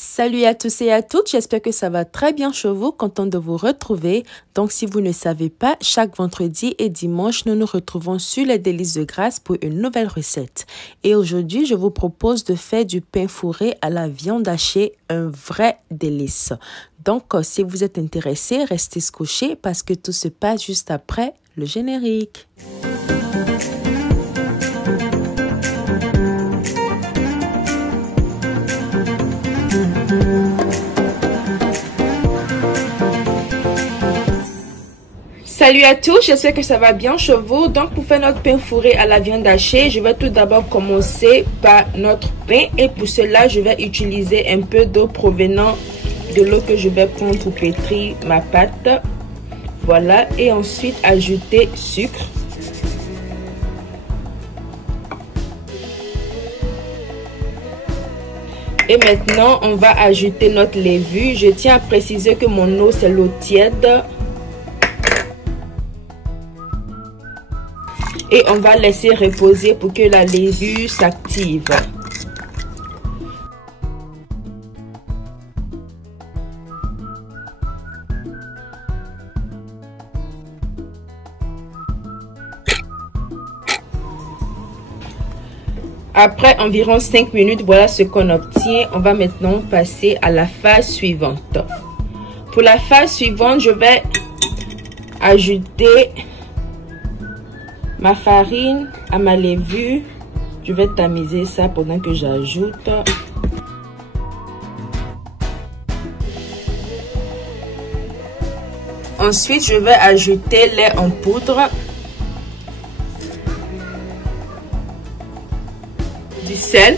Salut à tous et à toutes, j'espère que ça va très bien chez vous, content de vous retrouver. Donc si vous ne savez pas, chaque vendredi et dimanche, nous nous retrouvons sur les Délices de Grâce pour une nouvelle recette. Et aujourd'hui, je vous propose de faire du pain fourré à la viande hachée, un vrai délice. Donc si vous êtes intéressé, restez scotchés parce que tout se passe juste après le générique. Salut à tous, j'espère que ça va bien chez vous. Donc pour faire notre pain fourré à la viande hachée, je vais tout d'abord commencer par notre pain. Et pour cela, je vais utiliser un peu d'eau provenant de l'eau que je vais prendre pour pétrir ma pâte. Voilà, et ensuite ajouter sucre. Et maintenant, on va ajouter notre levure. Je tiens à préciser que mon eau, c'est l'eau tiède. Et on va laisser reposer pour que la levure s'active. Après environ 5 minutes, voilà ce qu'on obtient. On va maintenant passer à la phase suivante. Pour la phase suivante, je vais ajouter ma farine à ma levure. Je vais tamiser ça pendant que j'ajoute. Ensuite, je vais ajouter lait en poudre, du sel,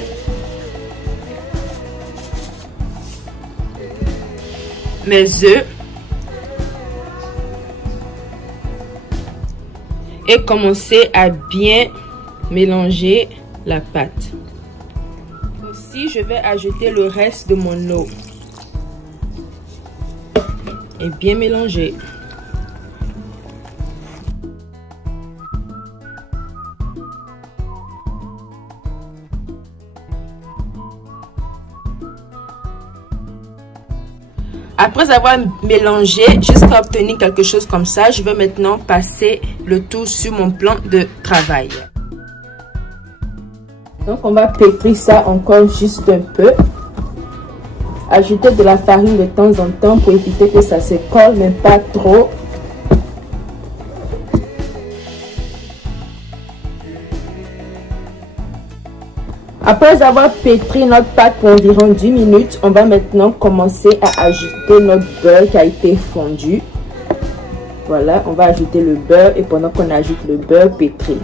mes œufs et commencer à bien mélanger la pâte. Aussi, je vais ajouter le reste de mon eau et bien mélanger. Après avoir mélangé jusqu'à obtenir quelque chose comme ça, je vais maintenant passer le tout sur mon plan de travail. Donc on va pétrir ça encore juste un peu. Ajouter de la farine de temps en temps pour éviter que ça se colle, mais pas trop. Après avoir pétri notre pâte pour environ 10 minutes, on va maintenant commencer à ajouter notre beurre qui a été fondu. Voilà, on va ajouter le beurre et pendant qu'on ajoute le beurre pétri.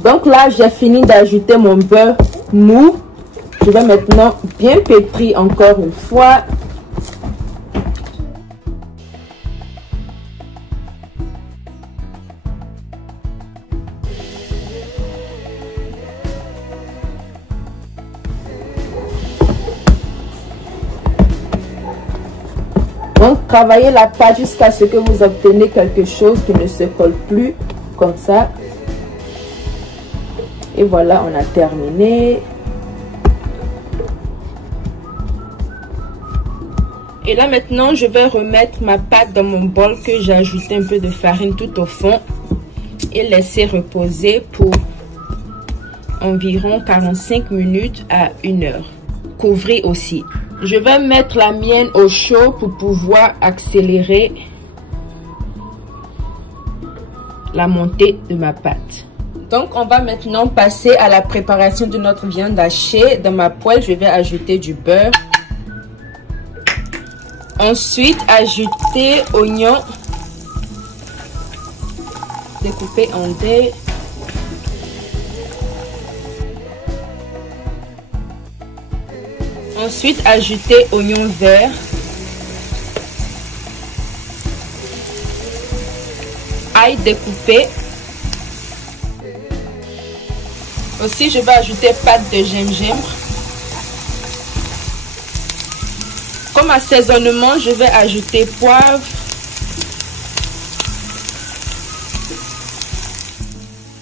Donc là, j'ai fini d'ajouter mon beurre mou. Je vais maintenant bien pétrir encore une fois. Donc, travaillez la pâte jusqu'à ce que vous obtenez quelque chose qui ne se colle plus, comme ça. Et voilà, on a terminé. Et là, maintenant, je vais remettre ma pâte dans mon bol que j'ai ajouté un peu de farine tout au fond. Et laisser reposer pour environ 45 minutes à 1 heure. Couvrir aussi. Je vais mettre la mienne au chaud pour pouvoir accélérer la montée de ma pâte. Donc, on va maintenant passer à la préparation de notre viande hachée. Dans ma poêle, je vais ajouter du beurre. Ensuite, ajouter oignons découpés en dés. Ensuite, ajouter oignons verts. Ail découpé. Aussi, je vais ajouter pâte de gingembre. Comme assaisonnement, je vais ajouter poivre,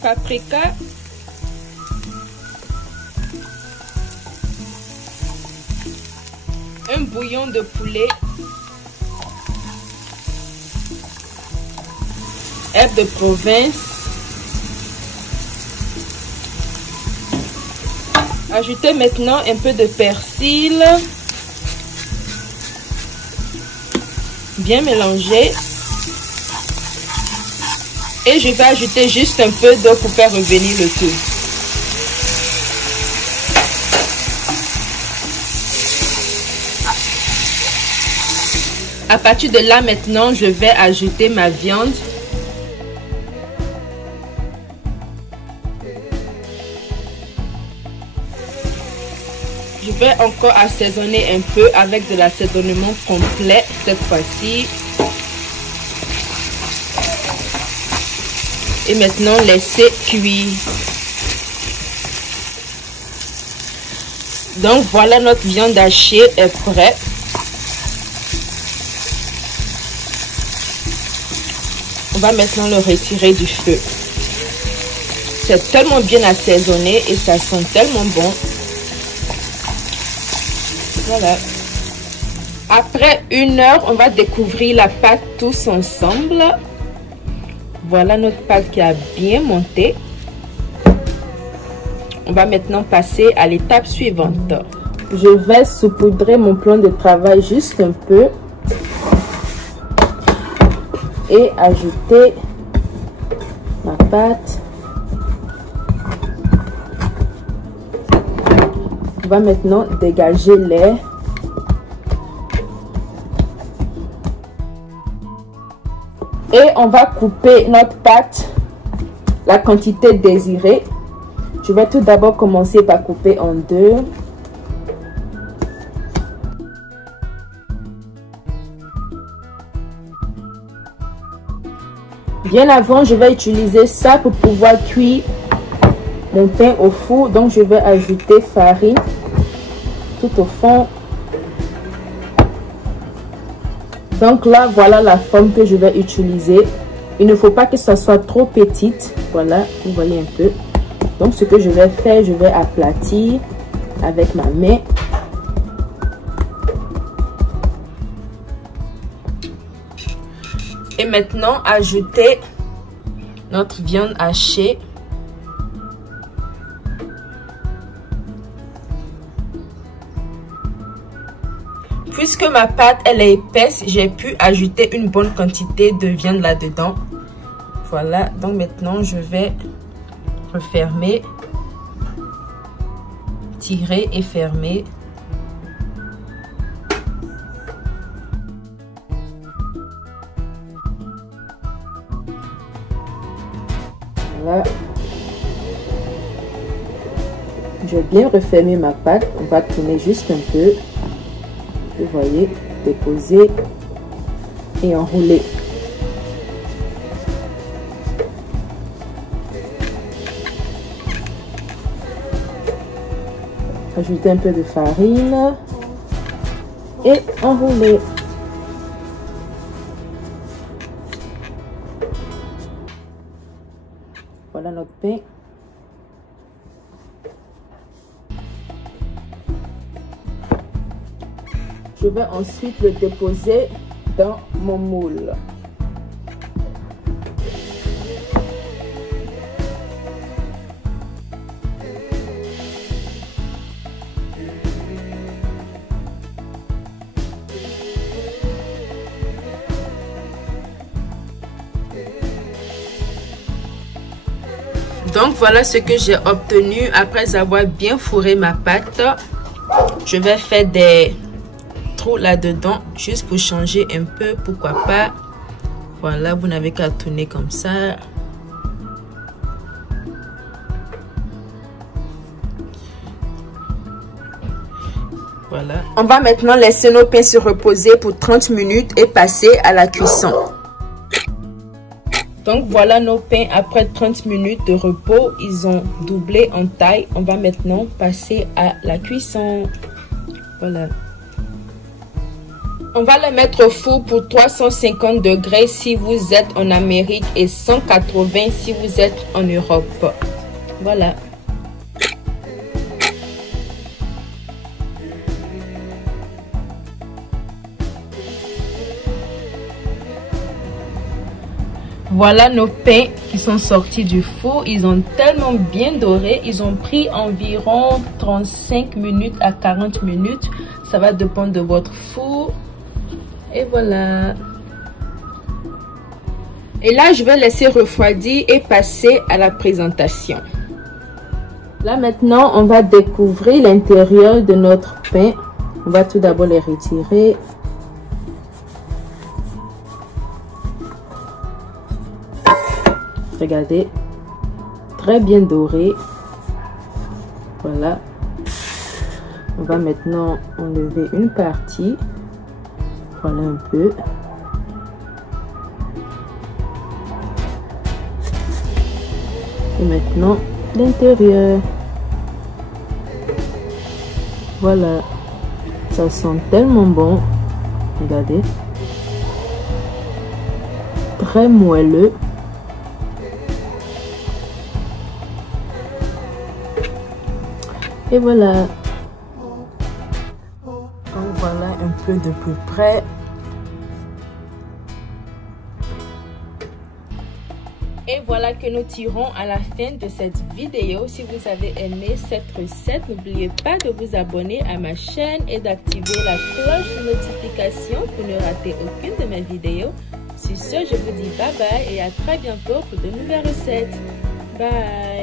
paprika, un bouillon de poulet, herbes de province, ajoutez maintenant un peu de persil, bien mélanger. Et je vais ajouter juste un peu d'eau pour faire revenir le tout. À partir de là, maintenant, je vais ajouter ma viande. Je vais encore assaisonner un peu avec de l'assaisonnement complet cette fois-ci. Et maintenant, laisser cuire. Donc, voilà, notre viande hachée est prête. On va maintenant le retirer du feu. C'est tellement bien assaisonné et ça sent tellement bon. Voilà. Après 1 heure, on va découvrir la pâte tous ensemble. Voilà notre pâte qui a bien monté. On va maintenant passer à l'étape suivante. Je vais saupoudrer mon plan de travail juste un peu. Et ajouter ma pâte. On va maintenant dégager l'air. Et on va couper notre pâte, la quantité désirée. Je vais tout d'abord commencer par couper en 2. Bien avant, je vais utiliser ça pour pouvoir cuire mon pain au four. Donc, je vais ajouter farine tout au fond. Donc là, voilà la forme que je vais utiliser. Il ne faut pas que ça soit trop petite. Voilà, vous voyez un peu. Donc ce que je vais faire, je vais aplatir avec ma main. Et maintenant, ajouter notre viande hachée. Puisque ma pâte elle est épaisse, j'ai pu ajouter une bonne quantité de viande là-dedans. Voilà, donc maintenant je vais refermer, tirer et fermer. Voilà. Je vais bien refermer ma pâte. On va tourner juste un peu. Vous voyez, déposer et enrouler. Ajouter un peu de farine et enrouler. Voilà notre pain. Je vais ensuite le déposer dans mon moule. Donc voilà ce que j'ai obtenu après avoir bien fourré ma pâte. Je vais faire des trous là-dedans juste pour changer un peu, pourquoi pas. Voilà, vous n'avez qu'à tourner comme ça. Voilà. On va maintenant laisser nos pains se reposer pour 30 minutes et passer à la cuisson. Donc voilà nos pains après 30 minutes de repos. Ils ont doublé en taille. On va maintenant passer à la cuisson. Voilà. On va le mettre au four pour 350 degrés si vous êtes en Amérique et 180 si vous êtes en Europe. Voilà. Voilà nos pains qui sont sortis du four. Ils ont tellement bien doré. Ils ont pris environ 35 minutes à 40 minutes. Ça va dépendre de votre four. Et voilà. Et là, je vais laisser refroidir et passer à la présentation. Là maintenant, on va découvrir l'intérieur de notre pain. On va tout d'abord les retirer. Regardez, très bien doré. Voilà. On va maintenant enlever une partie. Voilà un peu. Et maintenant, l'intérieur. Voilà. Ça sent tellement bon. Regardez. Très moelleux. Et voilà. Donc voilà un peu de plus près. Et voilà que nous tirons à la fin de cette vidéo. Si vous avez aimé cette recette, n'oubliez pas de vous abonner à ma chaîne et d'activer la cloche de notification pour ne rater aucune de mes vidéos. Sur ce, je vous dis bye bye et à très bientôt pour de nouvelles recettes. Bye!